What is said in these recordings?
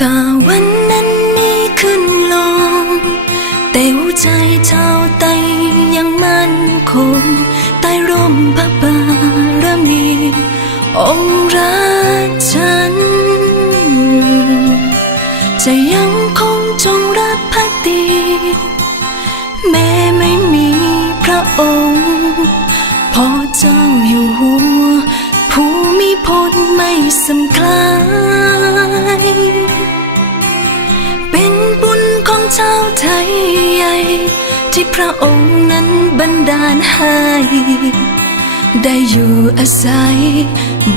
ตาวันนั้นมีขึ้นลงแต่หัวใจชาวไต้ยังมั่นคงใต้ร่มพระบารมีองค์รักฉันจะยังคงจงรักภักดีแม้ไม่มีพระองค์พอเจ้าอยู่หัวภูมิพลไม่สำคล้ายเป็นบุญของชาวไทยใหญ่ที่พระองค์นั้นบันดาลให้ได้อยู่อาศัย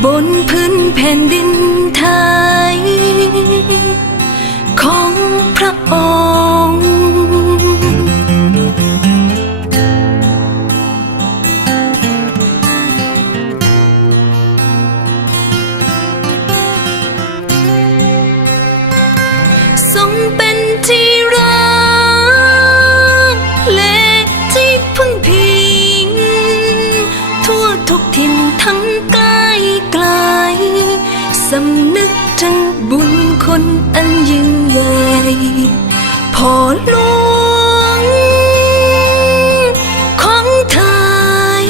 บนพื้นแผ่นดินไทยของพระองค์ทรงเป็นที่รักและที่พึ่งพิงทั่วทุกถิ่นทั้งใกล้ไกลสำนึกถึงบุญคุณอันยิ่งใหญ่พ่อหลวงของไทย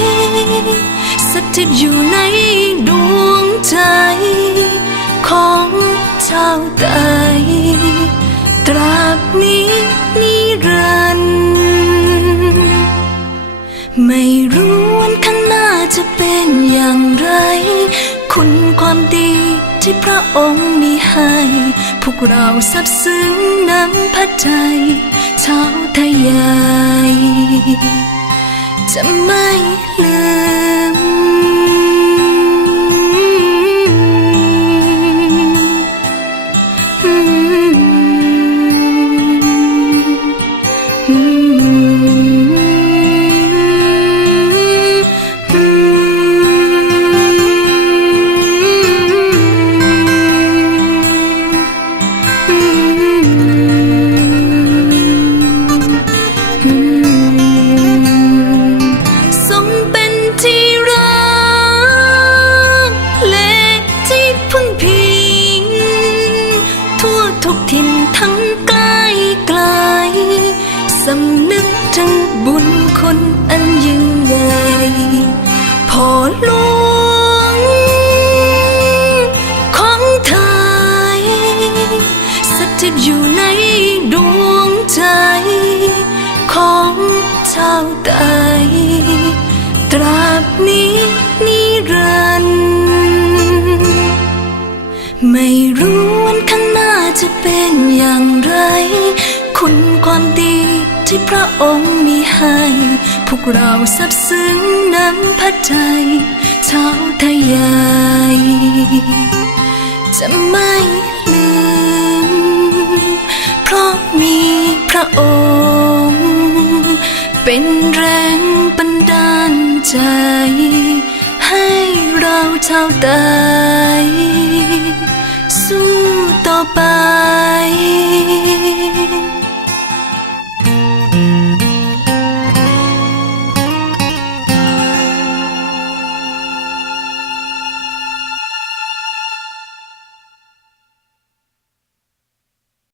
สถิตอยู่ในดวงใจของชาวไทยตราบนี้นิรันดร์ไม่รู้วันข้างหน้าจะเป็นอย่างไรคุณความดีที่พระองค์มีให้พวกเราซาบซึ้งน้ำพระทัยชาวไทยใหญ่จะไม่ลืมสำนึกถึงบุญคุณอันยิ่งใหญ่พ่อหลวงของไทยสถิตอยู่ในดวงใจของชาวไทยตราบนี้นิรันดร์ไม่รู้วันข้างหน้าจะเป็นอย่างไรคุณความดีที่พระองค์มีให้พวกเราซาบซึ้งน้ำพระทัยชาวไทยใหญ่จะไม่ลืมเพราะมีพระองค์เป็นแรงบันดาลใจให้เราชาวไทยสู้ต่อไป